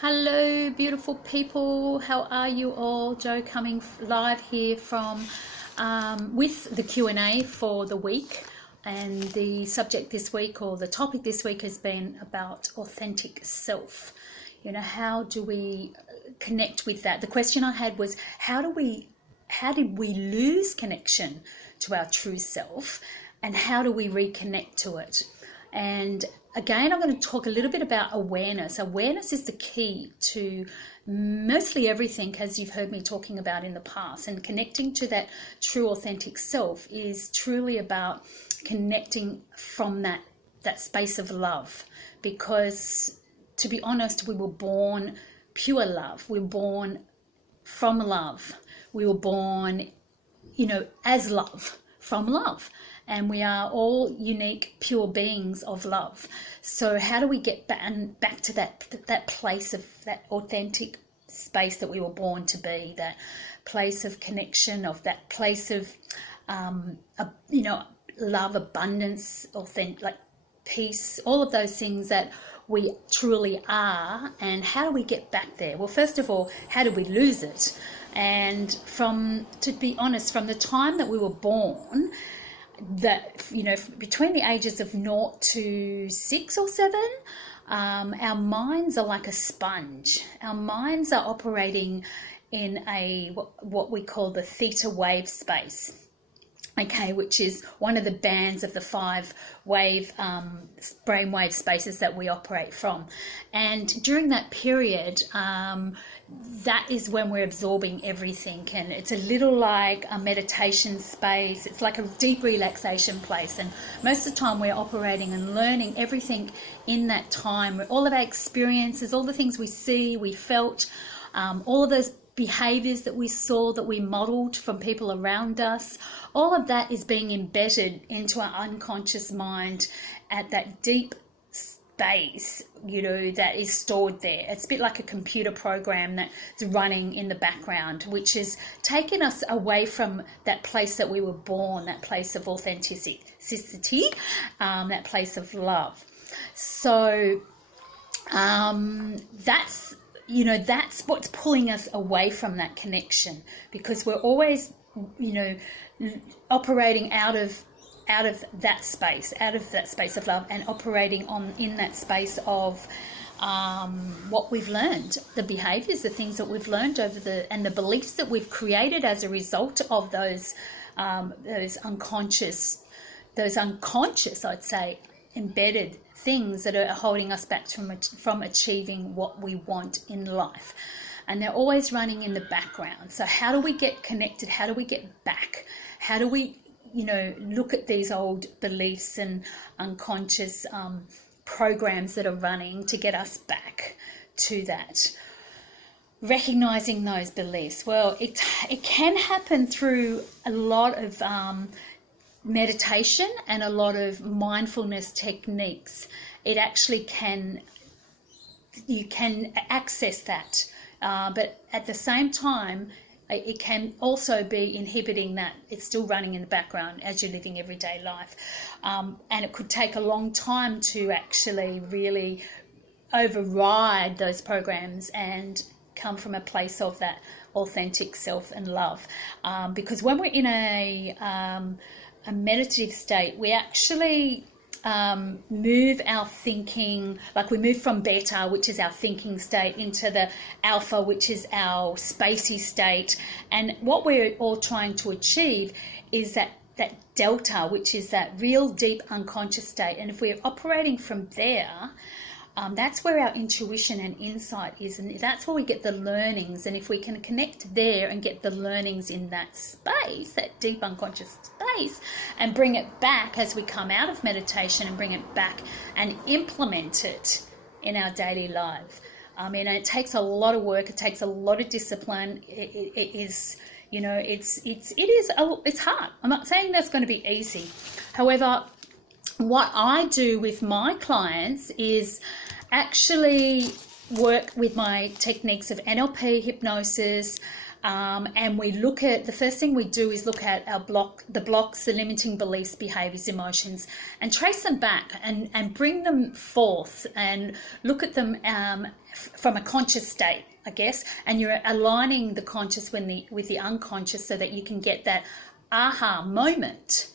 Hello, beautiful people. How are you all? Joe coming live here from with the Q&A for the week. And the subject this week, or the topic this week, has been about authentic self. You know, how do we connect with that? The question I had was, how did we lose connection to our true self, and how do we reconnect to it? And again, I'm going to talk a little bit about awareness. Awareness is the key to mostly everything, as you've heard me talking about in the past. And connecting to that true authentic self is truly about connecting from that space of love. Because, to be honest, we were born pure love. We were born from love. We were born, as love, from love. And we are all unique, pure beings of love. So how do we get back to that place of that authentic space that we were born to be, that place of connection, of that place of, love, abundance, authentic, like peace, all of those things that we truly are? And how do we get back there? Well, first of all, how do we lose it? And to be honest, from the time that we were born, that, between the ages of 0 to 6 or 7, our minds are like a sponge. Our minds are operating in what we call the theta wave space. Okay, which is one of the bands of the 5 wave brainwave spaces that we operate from. And during that period, that is when we're absorbing everything, and it's a little like a meditation space. It's like a deep relaxation place, and most of the time we're operating and learning everything in that time. All of our experiences, all the things we see, we felt, all of those behaviors that we saw, that we modeled from people around us, all of that is being embedded into our unconscious mind at that deep space, that is stored there. It's a bit like a computer program that's running in the background, which is taking us away from that place that we were born, that place of authenticity, that place of love. So that's what's pulling us away from that connection, because we're always, operating out of that space, of love, and operating in that space of what we've learned, the behaviors, the things that we've learned and the beliefs that we've created as a result of those unconscious, I'd say, embedded things that are holding us back from achieving what we want in life. And they're always running in the background. So how do we get connected? How do we get back? How do we, look at these old beliefs and unconscious programs that are running to get us back to that? Recognizing those beliefs. Well, it can happen through a lot of meditation and a lot of mindfulness techniques. It actually you can access that, but at the same time, it can also be inhibiting that. It's still running in the background as you're living everyday life, and it could take a long time to actually really override those programs and come from a place of that authentic self and love, because when we're in a meditative state, we actually move our thinking, like we move from beta, which is our thinking state, into the alpha, which is our spacey state. And what we're all trying to achieve is that delta, which is that real deep unconscious state. And if we're operating from there, that's where our intuition and insight is, and that's where we get the learnings. And if we can connect there and get the learnings in that space, that deep unconscious space, and bring it back as we come out of meditation, and bring it back and implement it in our daily life. It takes a lot of work. It takes a lot of discipline. It is, it's hard. I'm not saying that's going to be easy. However, what I do with my clients is actually work with my techniques of NLP, hypnosis, and we look at, the first thing we do is look at the blocks, the limiting beliefs, behaviors, emotions, and trace them back and bring them forth and look at them from a conscious state, I guess, and you're aligning the conscious with the unconscious so that you can get that aha moment.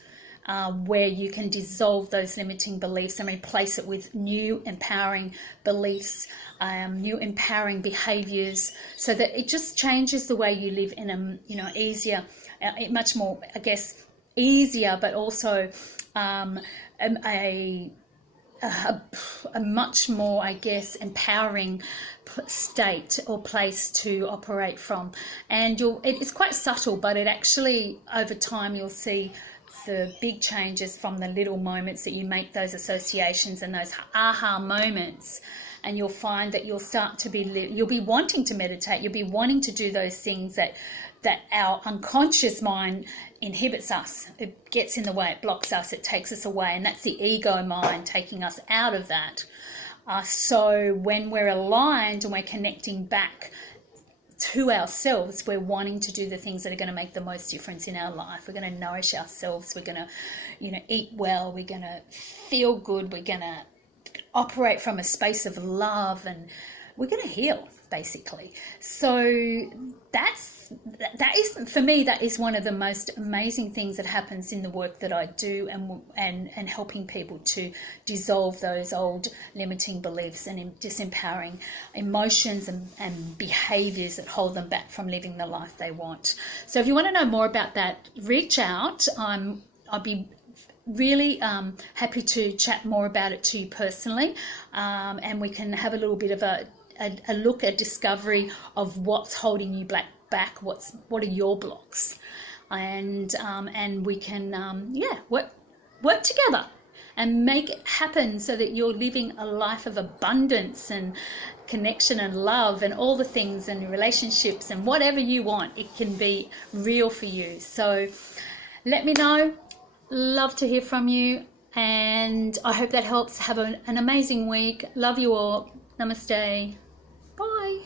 Where you can dissolve those limiting beliefs and replace it with new empowering beliefs, new empowering behaviors, so that it just changes the way you live in a easier, much more, I guess, easier, but also a much more, I guess, empowering state or place to operate from. And it's quite subtle, but it actually, over time, you'll see the big changes from the little moments that you make those associations and those aha moments, and you'll find that you'll be wanting to meditate, you'll be wanting to do those things that our unconscious mind inhibits us. It gets in the way, it blocks us, it takes us away, and that's the ego mind taking us out of that. So when we're aligned and we're connecting back to ourselves, we're wanting to do the things that are going to make the most difference in our life. We're going to nourish ourselves. We're going to, eat well. We're going to feel good. We're going to operate from a space of love, and we're going to heal, basically. So that is, for me, that is one of the most amazing things that happens in the work that I do, and helping people to dissolve those old limiting beliefs and disempowering emotions and behaviors that hold them back from living the life they want. So if you want to know more about that, reach out. I'll be really happy to chat more about it to you personally, and we can have a little bit of a look at discovery of what's holding you back, what are your blocks, and we can work together and make it happen so that you're living a life of abundance and connection and love and all the things and relationships and whatever you want. It can be real for you. So let me know. Love to hear from you, and I hope that helps. Have an amazing week. Love you all. Namaste. Bye.